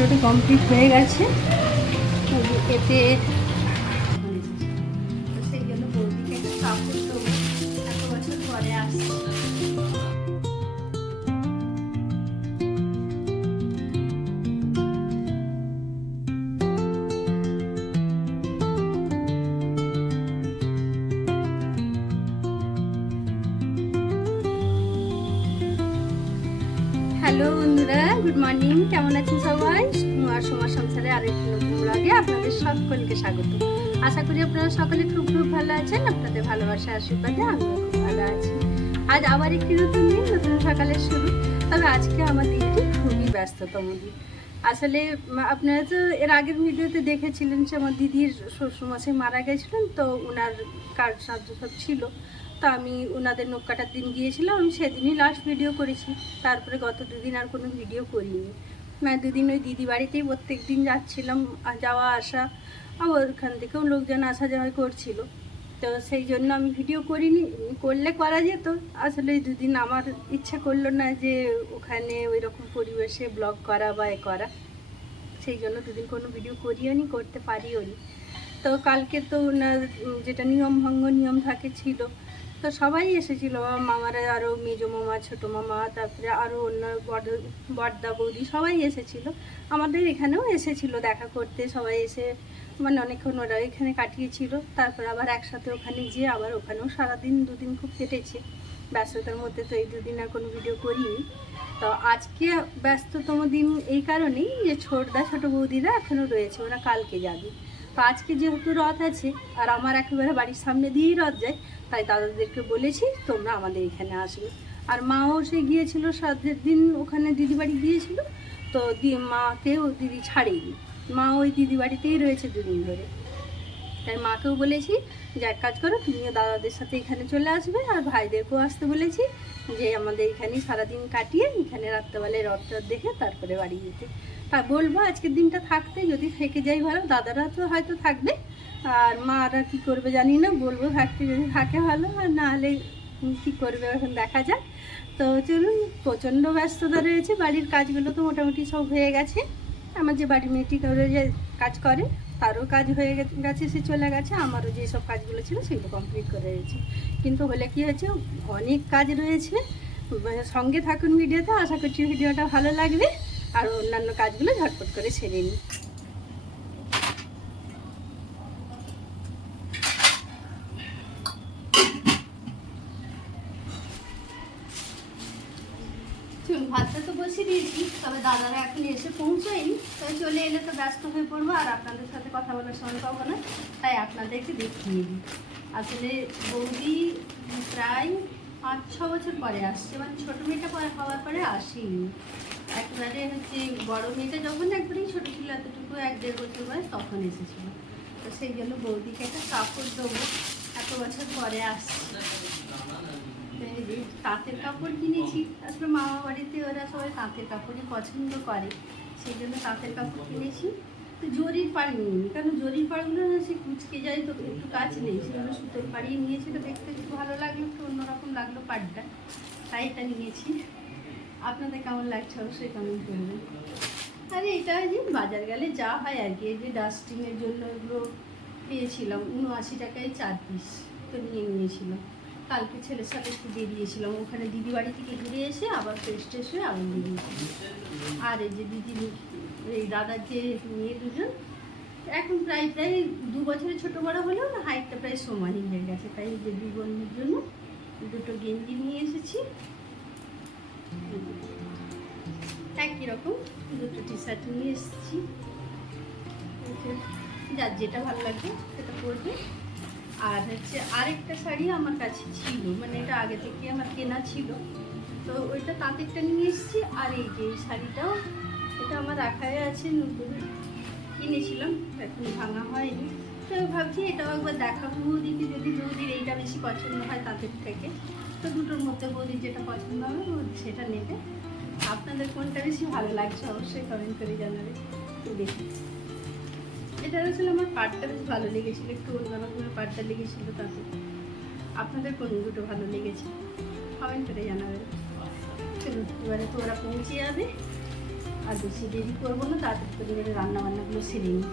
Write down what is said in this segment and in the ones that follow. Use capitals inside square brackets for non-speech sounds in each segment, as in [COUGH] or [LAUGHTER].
মোটামুটি কমপ্লিট হয়ে গেছে। এতে হ্যালো বন্ধুরা, গুড মর্নিং। কেমন আছেন সবাই? আর সমাজ সংসারে আরেকটি নতুন ব্লগে আপনাদের সকলকে স্বাগত। আশা করি আপনারা সকলে খুব খুব ভালো আছেন, আপনাদের ভালোবাসা আশীর্বাদে আমিও খুব ভালো আছি। আজ আবার একটি নতুন দিন, নতুন সকালের শুরু। তবে আজকে আমার দিনটি খুবই ব্যস্ততম দিন। আসলে আপনারা তো এর আগের ভিডিওতে দেখেছিলেন যে আমার দিদির শ্বশুরমশাই মারা গেছিলেন, তো ওনার কাজ সাহায্য সব ছিল। তো আমি ওনাদের নখ কাটার দিন গিয়েছিলাম, আমি সেদিনই লাস্ট ভিডিও করেছি। তারপরে গত দুদিন আর কোনো ভিডিও করিনি। না দুদিন ওই দিদি বাড়িতেই প্রত্যেক দিন যাচ্ছিলাম যাওয়া, আসা। আবার ওখান থেকেও লোকজন আসা যাওয়া করছিল। তো সেই জন্য আমি ভিডিও করিনি। করলে করা যেত। আসলে এই দুদিন আমার ইচ্ছা করল না যে ওখানে ওই রকম পরিবেশে ব্লগ করা বা এ করা। সেই জন্য দুদিন কোনো ভিডিও করিও নি, করতে পারিও নি। তো কালকে তো ওনার যেটা নিয়ম ভঙ্গ নিয়ম থাকে ছিল তো সবাই এসেছিল মামারা আরও মেজো মামা, ছোটো মামা, তারপরে আরও অন্য বড়, বড়দা বৌদি সবাই এসেছিল। আমাদের এখানেও এসেছিল দেখা করতে, সবাই এসে মানে অনেকক্ষণ ওরা এখানে কাটিয়েছিল। তারপর আবার একসাথে ওখানে গিয়ে আবার ওখানেও সারাদিন দুদিন খুব কেটেছে। ব্যস্ততার মধ্যে তো এই দুদিন আর কোনো ভিডিও করিনি। তো আজকে ব্যস্ততম দিন এই কারণেই যে ছোটদা, ছোট বৌদিরা এখনও রয়েছে, ওরা কালকে যাবে। তো আজকে যেহেতু রথ আছে, আর আমার একেবারে বাড়ির সামনে দিয়েই রথ যায় তাই দাদাদেরকে বলেছি তোমরা আমাদের এখানে আসবে। আর মাও সে গিয়েছিল সাতের দিন ওখানে দিদি বাড়ি গিয়েছিল, তো দি মাকেও দিদি ছাড়েনি। মা ওই দিদি বাড়িতেই রয়েছে দুদিন ধরে। তাই মাকেও বলেছি যে এক কাজ করো, তুমিও দাদাদের সাথে এখানে চলে আসবে আর ভাইদেরকেও আসতে বলেছি যে আমাদের এখানেই সারাদিন কাটিয়ে এখানে রাত্রেবেলায় রথ দেখে তারপরে বাড়ি যেতে। তা বলব আজকের দিনটা থাকতে, যদি থেকে যাই ভালো, দাদারা তো হয়তো থাকবে। আর মারা কি করবে জানি না, বলব থাকতে যদি থাকে ভালো, আর না হলে কী করবে এখন দেখা যাক। তো চলুন, প্রচণ্ড ব্যস্ততা রয়েছে, বাড়ির কাজগুলো তো মোটামুটি সব হয়ে গেছে। আমার যে বাড়ি মেয়েটি করে যে কাজ করে, তারও কাজ হয়ে গেছে সে চলে গেছে, আমারও যেসব কাজগুলো ছিল সেগুলো কমপ্লিট করে রয়েছে কিন্তু হলে কি হয়েছে, অনেক কাজ রয়েছে। মানে সঙ্গে থাকুন ভিডিওতে, আশা করছি ভিডিওটা ভালো লাগবে, আর অন্যান্য কাজগুলো ঝটপট করে সেরে নিই চলুন, ভাতটা তো বসিয়ে দাদারা এখন এসে পৌঁছায়নি তাই চলে এলে তো ব্যস্ত হয়ে পড়ব, আর আপনাদের সাথে কথা বলার সময় পাবো না। তাই আপনাদেরকে দেখিয়ে দিই। আসলে বৌদি প্রায় পাঁচ, ছ বছর পরে আসছে মানে ছোটো মেয়েটা পরে হওয়ার পরে আসেনি। একবারে হচ্ছে বড় মেয়েটা যখন একবারেই ছোটো ছিল, এতটুকু এক দেড় বছর বয়স তখন এসেছিল। তো সেই জন্য বৌদিকে একটা কাপড় দেবো। এত বছর পরে আসছে। তাঁতের কাপড় কিনেছি। আসলে মামা বাড়িতে ওরা সবাই তাঁতের কাপড়ই পছন্দ করে, সেই জন্য তাঁতের কাপড় কিনেছি। তো জরির পাড় নিইনি কারণ জরির পাড়গুলো না সে কুচকে যায় তো একটু কাজ নেই সেগুলো সুতোর পাড়িয়ে নিয়েছি, তো দেখতে একটু ভালো লাগল, একটু অন্যরকম লাগল পাড়টা, তাই এটা নিয়েছি। আপনাদের কেমন লাগছে অবশ্যই কমেন্ট করবেন। আরে এটা যে বাজার গেলে যা হয় আর কি, এই যে ডাস্টিংয়ের জন্য এগুলো পেয়েছিলাম, উনআশি টাকায় চার পিস তো নিয়ে নিয়েছিলাম। কালকে ছেলের সাথে একটু বেরিয়েছিলাম। ওখানে দিদি বাড়ি থেকে ঘুরে এসে আবার ফ্রেশ ট্রেশ হয়ে আবার বেরিয়েছিলাম আর এই যে দিদি, এই দাদার যে মেয়ে দুজন, এখন প্রায় প্রায় দু বছরের ছোটো বড় হলেও না হাইটটা প্রায় সমানই হয়ে গেছে। তাই যে দু বোনের জন্য দুটো গেঞ্জি নিয়ে এসেছি। একই রকম দুটো টি শার্ট নিয়ে এসেছি। যার যেটা ভালো লাগবে সেটা পরবে। আর হচ্ছে আরেকটা শাড়ি আমার কাছে ছিল মানে এটা আগে থেকে আমার কেনা ছিল। তো ওইটা তাঁতেরটা নিয়ে এসেছি, আর এই যে এই শাড়িটাও, এটা আমার রাখায় আছে নতুন কিনেছিলাম, এখন ভাঙা হয়নি। তো ভাবছি এটাও একবার দেখাবো বৌদিকে, যদি বৌদির এইটা বেশি পছন্দ হয় তাঁতের থেকে। তো দুটোর মধ্যে বৌদির যেটা পছন্দ হবে সেটা নেবে। আপনাদের কোনটা বেশি ভালো লাগছে অবশ্যই কমেন্ট করে জানাবে তো দেখি। এটা আসলে আমার পাটটা বেশ ভালো লেগেছিলো, একটু অন্যরকমের পাটটা লেগেছিল তাতে। আপনাদের কোন দুটো ভালো লেগেছে? কমেন্ট করে জানাবেন। চলুন, এবারে তো ওরা পৌঁছে যাবে। আর বেশি দেরি করব না, তাড়াতাড়ি করে মেরে রান্না বান্নাগুলো সেরে নিই।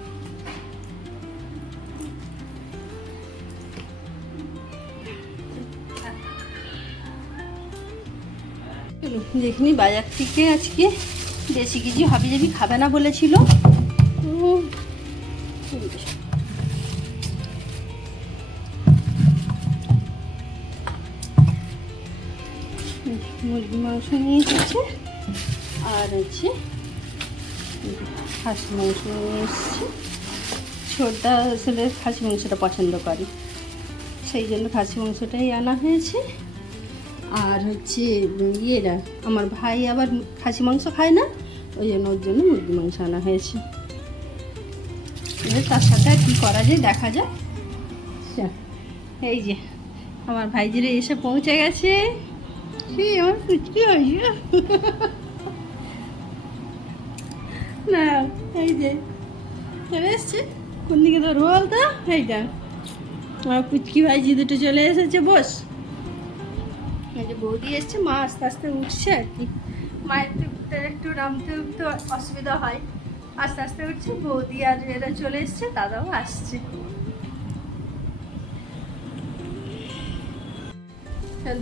দেখিনি বাজার থেকে আজকে বেশি কিছু হাবি জাবি খাবে না বলেছিল। মুরগি মাংস নিয়ে এসেছে। আর হচ্ছে খাসি মাংস নিয়ে এসেছে। ছোটটা আসলে খাসি মাংসটা পছন্দ করে। সেই জন্য খাসি মাংসটাই আনা হয়েছে। আর হচ্ছে ইয়েরা, আমার ভাই আবার খাসি মাংস খায় না, ওই জন্য ওর জন্য মুরগি মাংস আনা হয়েছে। এবার তার সাথে আর কী করা যায় দেখা যাক। চল, এই যে আমার ভাইজিরে এসে পৌঁছে গেছে। কি আমার ফুচকি হয়েছে? না এই যে চলে এসছে। কোন দিকে ধরবো বলতো? এইটা। আমার পুচকি ভাইজি দুটো চলে এসেছে বস। এই যে বৌদি এসছে মা আস্তে আস্তে উঠছে আর কি। মায়ের তো একটু নামতে উঠতে অসুবিধা হয়। আস্তে আস্তে উঠছে, বৌদি আর এরা চলে এসছে, দাদাও আসছে।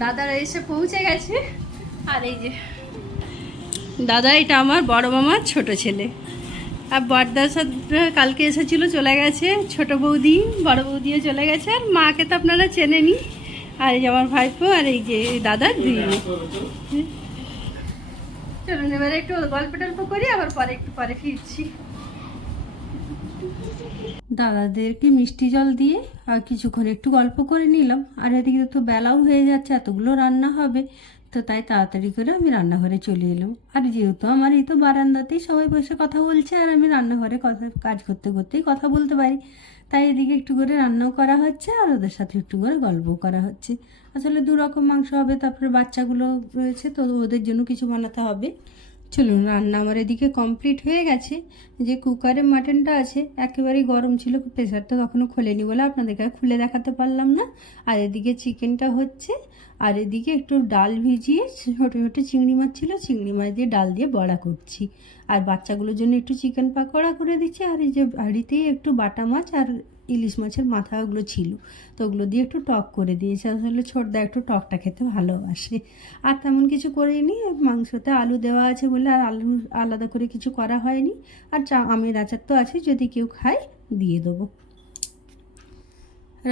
দাদারা এসে পৌঁছে গেছে। আর এই যে, দাদা, এটা আমার বড় মামার ছোট ছেলে। আর বড়দার সাথে কালকে এসেছিল, চলে গেছে, ছোট বৌদি, বড় বৌদিও চলে গেছে। আর মাকে তো আপনারা চেনেনি আর এই যে আমার ভাইপো আর এই যে দাদার দুই। চলুন, এবারে একটু গল্প টল্প করি, আবার পরে একটু পরে ফিরছি। দাদাদেরকে মিষ্টি জল দিয়ে আর কিছুক্ষণ একটু গল্প করে নিলাম। আর এদিকে তো বেলাও হয়ে যাচ্ছে, এতগুলো রান্না হবে, তো তাই তাড়াতাড়ি করে আমি রান্নাঘরে চলে এলাম। আর যেহেতু আমার এই তো বারান্দাতেই সবাই বসে কথা বলছে, আর আমি রান্নাঘরে কথা, কাজ করতে করতেই কথা বলতে পারি, তাই এদিকে একটু করে রান্নাও করা হচ্ছে, আর ওদের সাথে একটু করে গল্প করা হচ্ছে। আসলে দু রকম মাংস হবে, তারপরে বাচ্চাগুলো রয়েছে, তো ওদের জন্য কিছু বানাতে হবে। চলুন, রান্না আমার এদিকে কমপ্লিট হয়ে গেছে। যে কুকারে মাটনটা আছে, একেবারেই গরম ছিল প্রেশারটা তখনও খোলেনি বলে আপনাদেরকে খুলে দেখাতে পারলাম না। আর এদিকে চিকেনটা হচ্ছে, আর এদিকে একটু ডাল ভিজিয়ে ছোটো ছোটো চিংড়ি মাছ ছিল, চিংড়ি মাছ দিয়ে ডাল দিয়ে বড়া করছি। আর বাচ্চাগুলোর জন্য একটু চিকেন পাকোড়া করে দিচ্ছি, আর এই যে বাড়িতেই একটু বাটা মাছ, আর ইলিশ মাছের মাথাগুলো ছিল, তো ওগুলো দিয়ে একটু টক করে দিয়েছে। আসলে ছোটদা একটু টকটা খেতে ভালোবাসে। আর তেমন কিছু করিনি, মাংসতে আলু দেওয়া আছে বলে আর আলু আলাদা করে কিছু করা হয়নি। আর চা আমের আচার তো আছে, যদি কেউ খায় দিয়ে দেবো।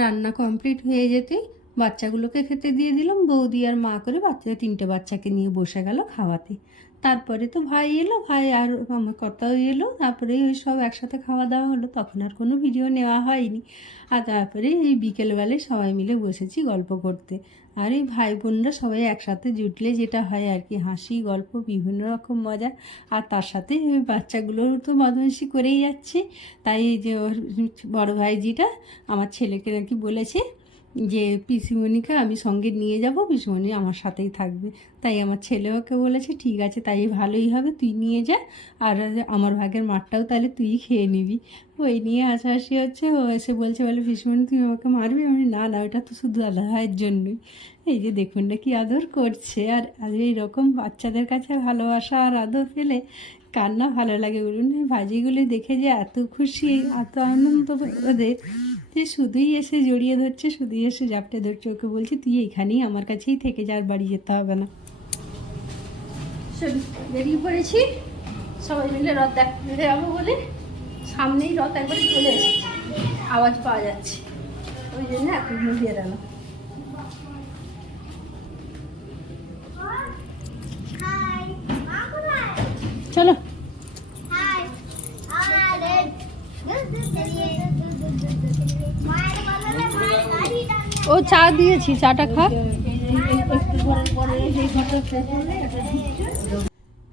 রান্না কমপ্লিট হয়ে যেতেই বাচ্চাগুলোকে খেতে দিয়ে দিলাম। বৌদি আর মা করে বাচ্চা তিনটে বাচ্চাকে নিয়ে বসে গেল খাওয়াতে। তারপরে তো ভাই এলো, ভাই আর আমার কর্তাও এলো, তারপরে ওই সব একসাথে খাওয়া দাওয়া হলো, তখন আর কোনো ভিডিও নেওয়া হয়নি। আর তারপরে এই বিকেলবেলায় সবাই মিলে বসেছি গল্প করতে। আর এই ভাই বোনরা সবাই একসাথে জুটলে যেটা হয় আর কি, হাসি, গল্প, বিভিন্ন রকম মজা। আর তার সাথে ওই বাচ্চাগুলোরও তো বদমাইশি করেই যাচ্ছে। তাই যে ওর বড় ভাইজিটা আমার ছেলেকে নাকি বলেছে যে, পিসিমণিকে আমি সঙ্গে নিয়ে যাব, পিসিমণি আমার সাথেই থাকবে। তাই আমার ছেলেওকে বলেছে, ঠিক আছে, তাই ভালোই হবে, তুই নিয়ে যা, আর আমার ভাগের মাঠটাও তাহলে তুই খেয়ে নিবি। ওই নিয়ে হাসাহাসি হচ্ছে, ও এসে বলছে, বলে, পিসিমণি, তুমি আমাকে মারবি? আমি না না, ওটা তো শুধু দাদা ভাইয়ের জন্যই। এই যে, দেখুন না কি আদর করছে, আর আর এইরকম বাচ্চাদের কাছে ভালোবাসা আর আদর পেলে কান্না ভালো লাগে বলুন ভাজিগুলি দেখে যে এত খুশি, এত আনন্দ ওদের। যে শুধুই এসে জড়িয়ে ধরছে, শুধুই এসে জাপটে ধরছে, ওকে বলছি, তুই এখানেই আমার কাছেই থেকে যা, আর বাড়ি যেতে হবে না। বেরিয়ে পড়েছি। সবাই মিলে রথ দেখতে যাব বলে সামনেই রথ একবারে চলে এসেছে। আওয়াজ পাওয়া যাচ্ছে। ওই জন্য এখন বেরানো চলো ও চা দিয়েছি, চাটা খা।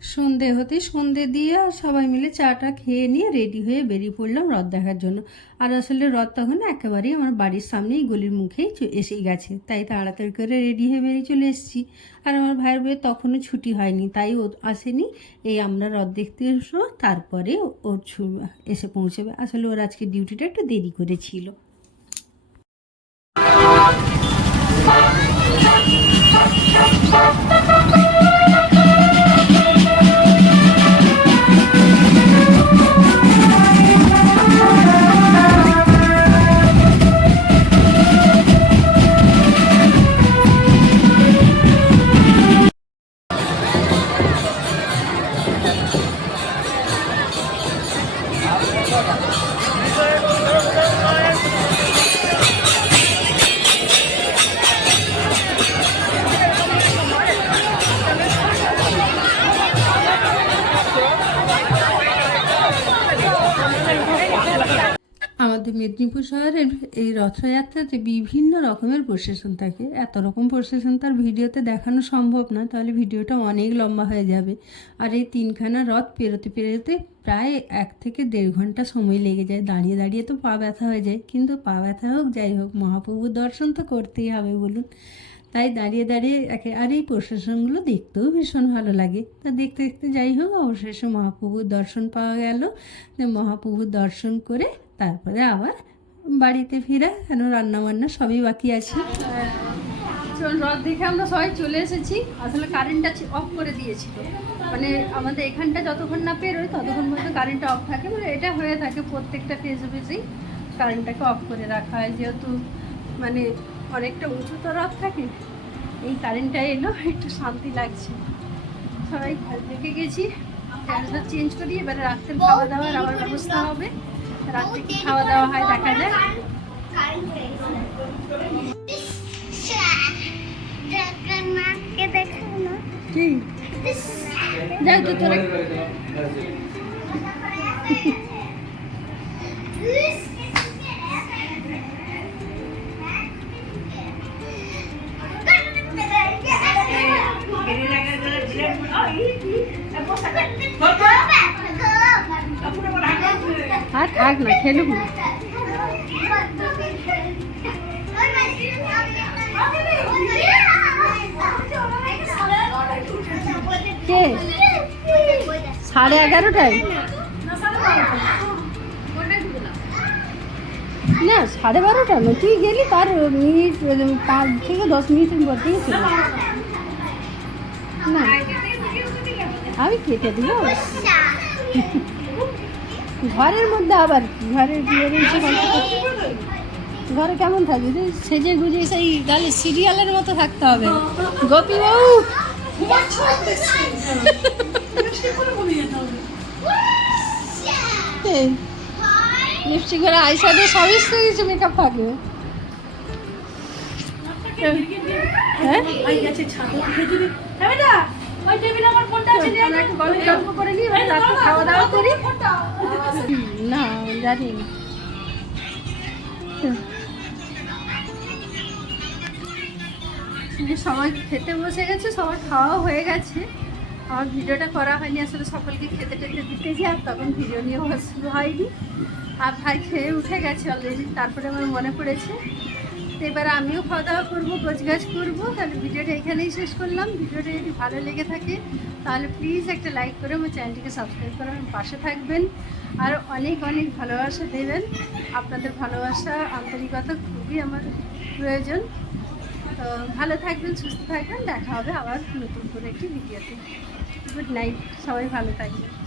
সন্ধে হতে সন্ধে দিয়ে আর সবাই মিলে চাটা খেয়ে নিয়ে রেডি হয়ে বেরিয়ে পড়লাম রথ দেখার জন্য। আর আসলে রথ তখন একেবারেই আমার বাড়ির সামনেই গলির মুখেই এসেই গেছে। তাই তাড়াতাড়ি করে রেডি হয়ে বেরিয়ে চলে এসেছি। আর আমার ভাইয়ের বইয়ের তখনও ছুটি হয়নি, তাই ও আসেনি। এই আমরা রথ দেখতে এসো, তারপরে ওর ছু- এসে পৌঁছবে। আসলে ওর আজকে ডিউটিটা একটু দেরি করেছিল। আমাদের মেদিনীপুর শহরের এই রথযাত্রাতে বিভিন্ন রকমের প্রসেশন থাকে, এত রকম প্রসেশন তার ভিডিওতে দেখানো সম্ভব না, তাহলে ভিডিওটা অনেক লম্বা হয়ে যাবে। আর এই তিনখানা রথ পেরোতে পেরোতে প্রায় এক থেকে দেড় ঘণ্টা সময় লেগে যায়, দাঁড়িয়ে দাঁড়িয়ে তো পা ব্যথা হয়ে যায়। কিন্তু পা ব্যথা হোক, যাই হোক, মহাপ্রভুর দর্শন তো করতেই হবে বলুন। তাই দাঁড়িয়ে দাঁড়িয়ে একে, আর এই প্রসেশনগুলো দেখতেও ভীষণ ভালো লাগে। তা দেখতে দেখতে যাই হোক, অবশেষে মহাপ্রভুর দর্শন পাওয়া গেল। মহাপ্রভুর দর্শন করে তারপরে আবার বাড়িতে ফেরা কেন রান্না বান্না সবই বাকি আছে। রথ দেখে আমরা সবাই চলে এসেছি। আসলে কারেন্টটা অফ করে দিয়েছিল। মানে আমাদের এখানটা যতক্ষণ না পেরোয়, ততক্ষণ পর্যন্ত কারেন্টটা অফ থাকে। মানে এটা হয়ে থাকে প্রত্যেকটা ফেজে ফেজেই কারেন্টটাকে অফ করে রাখা হয়। যেহেতু মানে অনেকটা উঁচু তো রথ থাকে, এই কারেন্টটা এলো, একটু শান্তি লাগছে। সবাই ঘর থেকে গেছি। চেঞ্জ করি এবারে রাত্রে খাওয়া দাওয়ার আবার ব্যবস্থা হবে। রাত্রে কি খাওয়া দাওয়া হয় দেখা যায় দেখানো কি? যাই তো তোরা। [LAUGHS] [LAUGHS] থাক না, খেলুক কে? সাড়ে এগারোটায়? না, সাড়ে বারোটা না, তুই গেলি তার মিনিট পাঁচ থেকে দশ মিনিটের মধ্যেই ছিল না। আমি কেটে দিব। ঘরের মধ্যে আবার কি ঘরে কেমন থাকবে? সেজে গুজে সেই গালে সিরিয়ালের মতো থাকতে হবে। গোপী বউ! লিপস্টিক করে আইশ্যাডো সবই তো কিছু মেকআপ থাকে। হ্যাঁ? আমরা একটু গল্প টল্প করে নিই এবার রাত্রে খাওয়া দাওয়া করি। না জানি। সবাই খেতে বসে গেছে সবার খাওয়া হয়ে গেছে। আমার ভিডিওটা করা হয়নি আসলে সকলকে খেতে টেতে দিতে যাই আর তখন ভিডিও নিয়ে শুরু হয়নি। আর ভাই খেয়ে উঠে গেছে অলরেডি তারপরে আমার মনে পড়েছে। তো এবার আমিও খাওয়া দাওয়া করব গোছগাছ করব। তাহলে ভিডিওটা এখানেই শেষ করলাম। ভিডিওটা যদি ভালো লেগে থাকে, তাহলে প্লিজ একটা লাইক করে আমার চ্যানেলটিকে সাবস্ক্রাইব করে আমার পাশে থাকবেন। আর অনেক অনেক ভালোবাসা দেবেন। আপনাদের ভালোবাসা, আন্তরিকতা খুবই আমার প্রয়োজন। তো ভালো থাকবেন, সুস্থ থাকবেন। দেখা হবে আবার নতুন করে একটি ভিডিওতে। গুড নাইট সবাই ভালো থাকবেন।